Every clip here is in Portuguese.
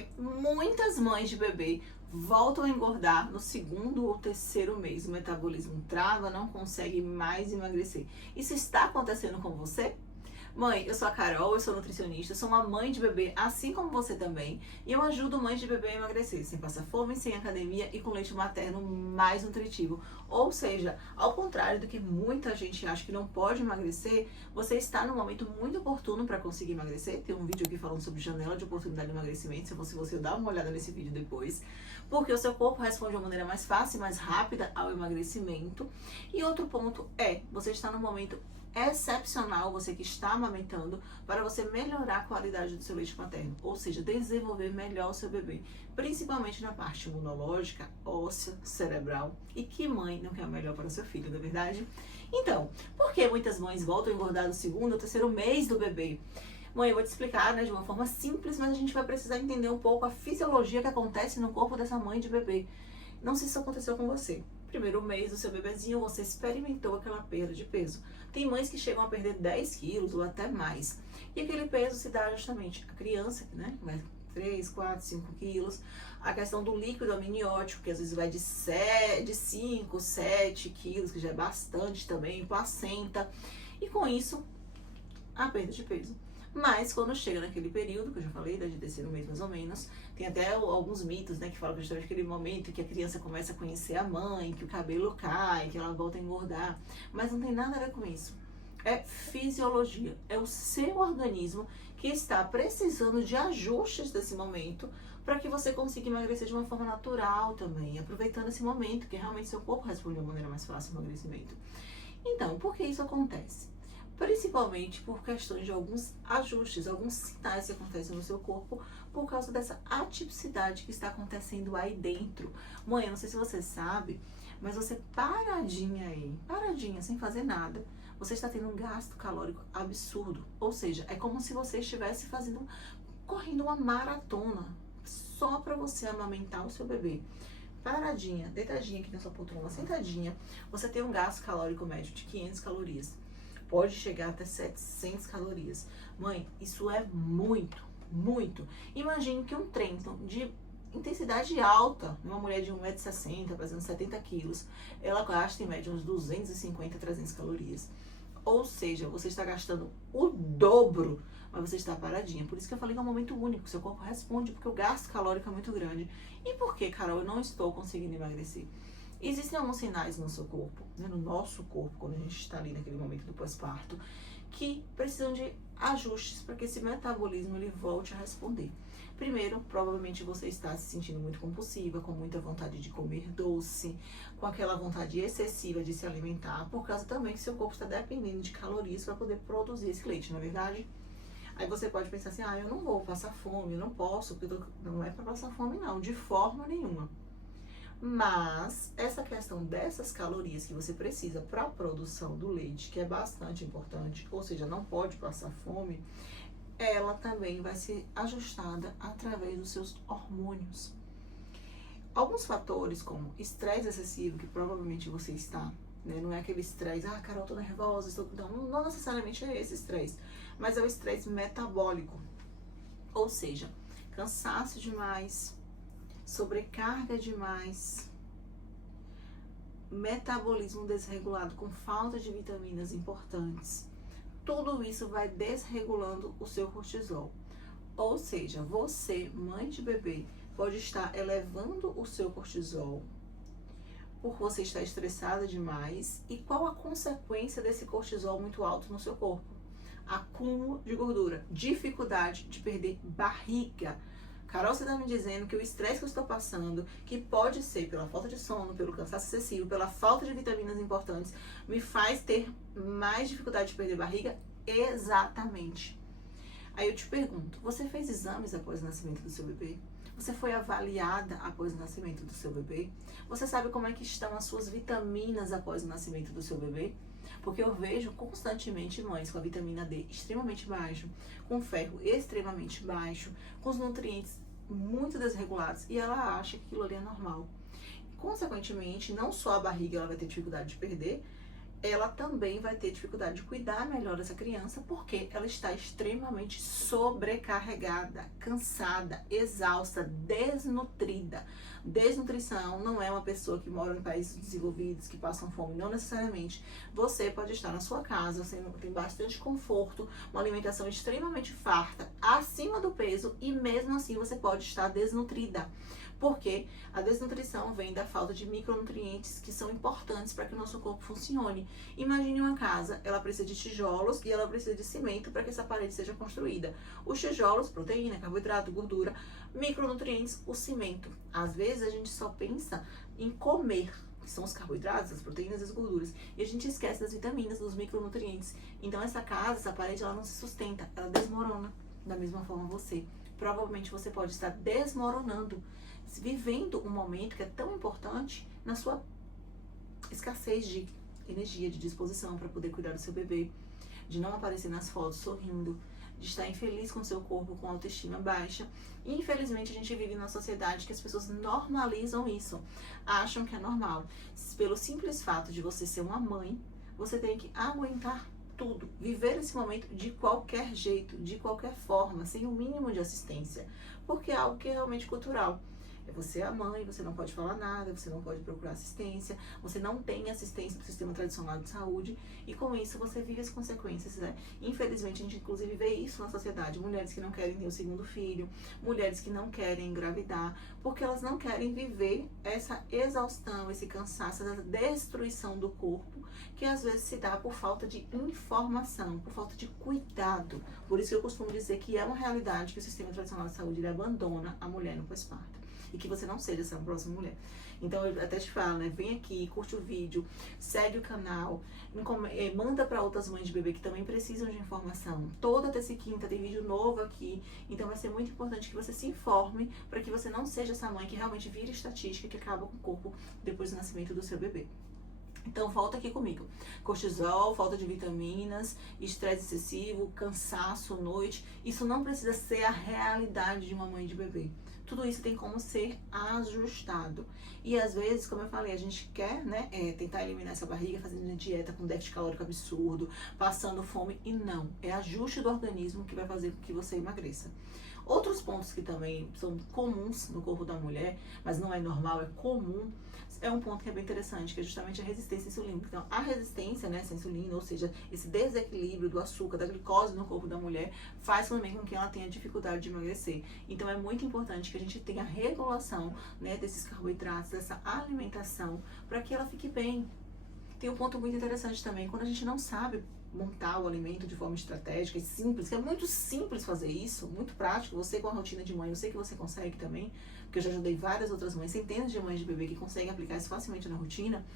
que muitas mães de bebê voltam a engordar no segundo ou terceiro mês. O metabolismo trava, não consegue mais emagrecer. Isso está acontecendo com você? Mãe, eu sou a Carol, eu sou nutricionista, sou uma mãe de bebê, assim como você também, e eu ajudo mães de bebê a emagrecer, sem passar fome, sem academia e com leite materno mais nutritivo. Ou seja, ao contrário do que muita gente acha que não pode emagrecer, você está num momento muito oportuno para conseguir emagrecer. Tem um vídeo aqui falando sobre janela de oportunidade de emagrecimento, se você dá uma olhada nesse vídeo depois, porque o seu corpo responde de uma maneira mais fácil e mais rápida ao emagrecimento. E outro ponto é, você está num momento excepcional, você que está amamentando, para você melhorar a qualidade do seu leite materno, ou seja, desenvolver melhor o seu bebê, principalmente na parte imunológica, óssea, cerebral. E que mãe não quer o melhor para o seu filho, não é verdade? Então, por que muitas mães voltam a engordar no segundo ou terceiro mês do bebê? Mãe, eu vou te explicar, né, de uma forma simples, mas a gente vai precisar entender um pouco a fisiologia que acontece no corpo dessa mãe de bebê. Não sei se isso aconteceu com você. Primeiro mês do seu bebezinho, você experimentou aquela perda de peso. Tem mães que chegam a perder 10 quilos ou até mais. E aquele peso se dá justamente à criança, né? Vai 3, 4, 5 quilos. A questão do líquido amniótico, que às vezes vai de 5, 7 quilos, que já é bastante também, placenta. E com isso, a perda de peso. Mas quando chega naquele período, que eu já falei, de terceiro mês mais ou menos, tem até alguns mitos, né, que falam que justamente aquele momento que a criança começa a conhecer a mãe, que o cabelo cai, que ela volta a engordar. Mas não tem nada a ver com isso. É fisiologia. É o seu organismo que está precisando de ajustes desse momento para que você consiga emagrecer de uma forma natural também, aproveitando esse momento, que realmente seu corpo responde de uma maneira mais fácil ao emagrecimento. Então, por que isso acontece? Principalmente por questões de alguns ajustes, alguns sinais que acontecem no seu corpo por causa dessa atipicidade que está acontecendo aí dentro. Mãe, eu não sei se você sabe, mas você paradinha aí, paradinha, sem fazer nada, você está tendo um gasto calórico absurdo. Ou seja, é como se você estivesse correndo uma maratona só para você amamentar o seu bebê. Paradinha, deitadinha aqui na sua poltrona, sentadinha, você tem um gasto calórico médio de 500 calorias. Pode chegar até 700 calorias. Mãe, isso é muito, muito. Imagine que um treino de intensidade alta, uma mulher de 1,60 m, pesando 70 quilos, ela gasta em média uns 250, 300 calorias. Ou seja, você está gastando o dobro, mas você está paradinha. Por isso que eu falei que é um momento único. Seu corpo responde porque o gasto calórico é muito grande. E por que, Carol, eu não estou conseguindo emagrecer? Existem alguns sinais no seu corpo, né, no nosso corpo, quando a gente está ali naquele momento do pós-parto, que precisam de ajustes para que esse metabolismo ele volte a responder. Primeiro, provavelmente você está se sentindo muito compulsiva, com muita vontade de comer doce, com aquela vontade excessiva de se alimentar, por causa também que seu corpo está dependendo de calorias para poder produzir esse leite, não é verdade? Aí você pode pensar assim, eu não vou passar fome, eu não posso, porque não é para passar fome não, de forma nenhuma. Mas essa questão dessas calorias que você precisa para a produção do leite, que é bastante importante, ou seja, não pode passar fome, ela também vai ser ajustada através dos seus hormônios. Alguns fatores como estresse excessivo, que provavelmente você está, né? Não é aquele estresse, Carol, tô nervosa, não necessariamente é esse estresse, mas é o estresse metabólico, ou seja, cansaço demais, sobrecarga demais, metabolismo desregulado com falta de vitaminas importantes. Tudo isso vai desregulando o seu cortisol. Ou seja, você, mãe de bebê, pode estar elevando o seu cortisol por você estar estressada demais. E qual a consequência desse cortisol muito alto no seu corpo? Acúmulo de gordura, dificuldade de perder barriga. Carol, você está me dizendo que o estresse que eu estou passando, que pode ser pela falta de sono, pelo cansaço excessivo, pela falta de vitaminas importantes, me faz ter mais dificuldade de perder barriga? Exatamente. Aí eu te pergunto, você fez exames após o nascimento do seu bebê? Você foi avaliada após o nascimento do seu bebê? Você sabe como é que estão as suas vitaminas após o nascimento do seu bebê? Porque eu vejo constantemente mães com a vitamina D extremamente baixa, com ferro extremamente baixo, com os nutrientes muito desregulados e ela acha que aquilo ali é normal. Consequentemente, não só a barriga ela vai ter dificuldade de perder, ela também vai ter dificuldade de cuidar melhor dessa criança, porque ela está extremamente sobrecarregada, cansada, exausta, desnutrida. Desnutrição não é uma pessoa que mora em países desenvolvidos, que passam fome, não necessariamente. Você pode estar na sua casa, você tem bastante conforto, uma alimentação extremamente farta, acima do peso, e mesmo assim você pode estar desnutrida. Porque a desnutrição vem da falta de micronutrientes que são importantes para que o nosso corpo funcione. Imagine uma casa, ela precisa de tijolos e ela precisa de cimento para que essa parede seja construída. Os tijolos, proteína, carboidrato, gordura, micronutrientes, o cimento. Às vezes a gente só pensa em comer, que são os carboidratos, as proteínas e as gorduras, e a gente esquece das vitaminas, dos micronutrientes. Então essa casa, essa parede, ela não se sustenta, ela desmorona. Da mesma forma você. Provavelmente você pode estar desmoronando, vivendo um momento que é tão importante na sua escassez de energia, de disposição para poder cuidar do seu bebê, de não aparecer nas fotos sorrindo, de estar infeliz com o seu corpo, com autoestima baixa. E infelizmente a gente vive numa sociedade que as pessoas normalizam isso, acham que é normal. Pelo simples fato de você ser uma mãe, você tem que aguentar tudo, viver esse momento de qualquer jeito, de qualquer forma, sem o mínimo de assistência, porque é algo que é realmente cultural. Você é a mãe, você não pode falar nada, você não pode procurar assistência, você não tem assistência do sistema tradicional de saúde, e com isso você vive as consequências, né? Infelizmente a gente inclusive vê isso na sociedade, mulheres que não querem ter o segundo filho, mulheres que não querem engravidar, porque elas não querem viver essa exaustão, esse cansaço, essa destruição do corpo, que às vezes se dá por falta de informação, por falta de cuidado. Por isso que eu costumo dizer que é uma realidade que o sistema tradicional de saúde ele abandona a mulher no pós-parto. E que você não seja essa próxima mulher. Então eu até te falo, né? Vem aqui, curte o vídeo, segue o canal, manda para outras mães de bebê que também precisam de informação. Toda terça e quinta tem vídeo novo aqui. Então vai ser muito importante que você se informe para que você não seja essa mãe que realmente vira estatística, que acaba com o corpo depois do nascimento do seu bebê. Então volta aqui comigo. Cortisol, falta de vitaminas, estresse excessivo, cansaço, noite. Isso não precisa ser a realidade de uma mãe de bebê. Tudo isso tem como ser ajustado. E às vezes, como eu falei, a gente quer, né, tentar eliminar essa barriga fazendo uma dieta com déficit calórico absurdo, passando fome, e não. É ajuste do organismo que vai fazer com que você emagreça. Outros pontos que também são comuns no corpo da mulher, mas não é normal, é comum, é um ponto que é bem interessante, que é justamente a resistência insulínica. Então, a resistência, né, essa insulina, ou seja, esse desequilíbrio do açúcar, da glicose no corpo da mulher, faz também com que ela tenha dificuldade de emagrecer. Então, é muito importante que a gente tenha regulação, né, desses carboidratos, dessa alimentação, para que ela fique bem. Tem um ponto muito interessante também, quando a gente não sabe montar o alimento de forma estratégica e simples, que é muito simples fazer isso, muito prático, você com a rotina de mãe, eu sei que você consegue também, porque eu já ajudei várias outras mães, centenas de mães de bebê que conseguem aplicar isso facilmente na rotina.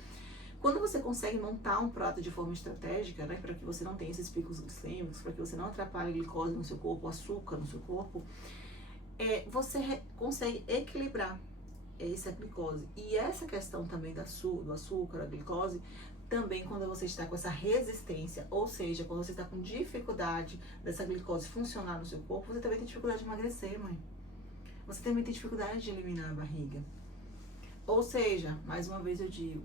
Quando você consegue montar um prato de forma estratégica, né, para que você não tenha esses picos glicêmicos, para que você não atrapalhe a glicose no seu corpo, o açúcar no seu corpo, você consegue equilibrar essa glicose. E essa questão também do açúcar, da glicose, também quando você está com essa resistência, ou seja, quando você está com dificuldade dessa glicose funcionar no seu corpo, você também tem dificuldade de emagrecer, mãe. Você também tem dificuldade de eliminar a barriga. Ou seja, mais uma vez eu digo,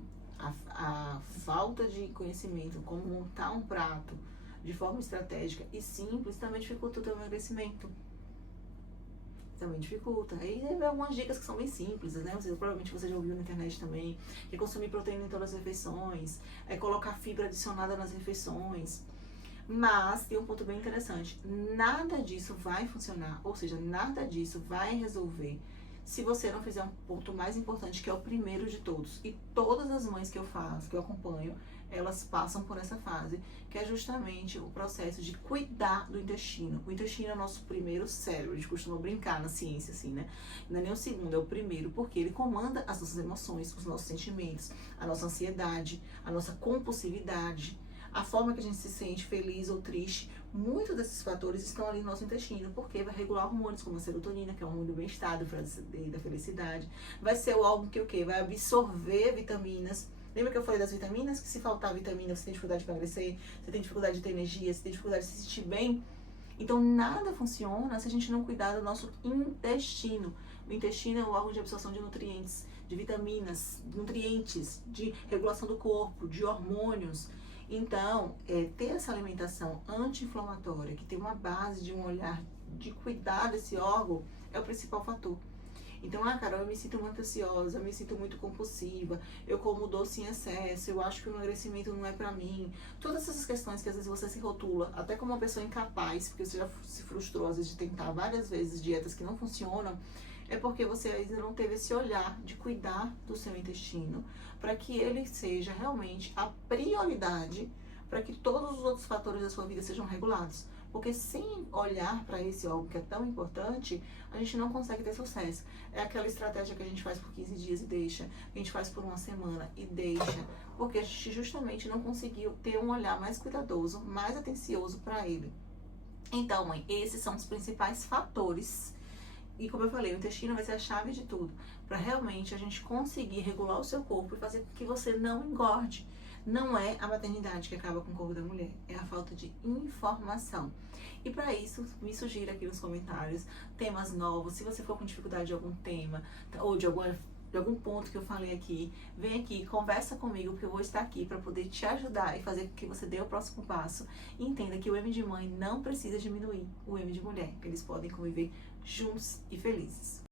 a falta de conhecimento como montar um prato de forma estratégica e simples também dificulta o teu emagrecimento. Também dificulta. Aí tem algumas dicas que são bem simples, né? Provavelmente você já ouviu na internet também, que é consumir proteína em todas as refeições, colocar fibra adicionada nas refeições. Mas tem um ponto bem interessante, nada disso vai funcionar, ou seja, nada disso vai resolver se você não fizer um ponto mais importante, que é o primeiro de todos. E todas as mães que eu faço, que eu acompanho, elas passam por essa fase, que é justamente o processo de cuidar do intestino. O intestino é o nosso primeiro cérebro, a gente costuma brincar na ciência, assim, né? Não é nem o segundo, é o primeiro, porque ele comanda as nossas emoções, os nossos sentimentos, a nossa ansiedade, a nossa compulsividade, a forma que a gente se sente feliz ou triste. Muitos desses fatores estão ali no nosso intestino, porque vai regular hormônios como a serotonina, que é o hormônio do bem-estar, da felicidade. Vai ser o órgão que o quê? Vai absorver vitaminas. Lembra que eu falei das vitaminas? Que se faltar vitamina, você tem dificuldade de emagrecer, você tem dificuldade de ter energia, você tem dificuldade de se sentir bem. Então, nada funciona se a gente não cuidar do nosso intestino. O intestino é o órgão de absorção de nutrientes, de vitaminas, nutrientes, de regulação do corpo, de hormônios. Então, ter essa alimentação anti-inflamatória, que tem uma base de um olhar de cuidar desse órgão, é o principal fator. Então, Carol, eu me sinto muito ansiosa, eu me sinto muito compulsiva, eu como doce em excesso, eu acho que o emagrecimento não é pra mim. Todas essas questões que às vezes você se rotula, até como uma pessoa incapaz, porque você já se frustrou às vezes de tentar várias vezes dietas que não funcionam, é porque você ainda não teve esse olhar de cuidar do seu intestino, para que ele seja realmente a prioridade para que todos os outros fatores da sua vida sejam regulados. Porque sem olhar para esse órgão que é tão importante, a gente não consegue ter sucesso. É aquela estratégia que a gente faz por 15 dias e deixa, que a gente faz por uma semana e deixa, porque a gente justamente não conseguiu ter um olhar mais cuidadoso, mais atencioso para ele. Então, mãe, esses são os principais fatores. E como eu falei, o intestino vai ser a chave de tudo, para realmente a gente conseguir regular o seu corpo e fazer com que você não engorde. Não é a maternidade que acaba com o corpo da mulher, é a falta de informação. E para isso, me sugira aqui nos comentários temas novos. Se você for com dificuldade de algum tema ou de algum ponto que eu falei aqui, vem aqui, conversa comigo, porque eu vou estar aqui para poder te ajudar e fazer com que você dê o próximo passo. E entenda que o M de mãe não precisa diminuir o M de mulher, que eles podem conviver juntos e felizes.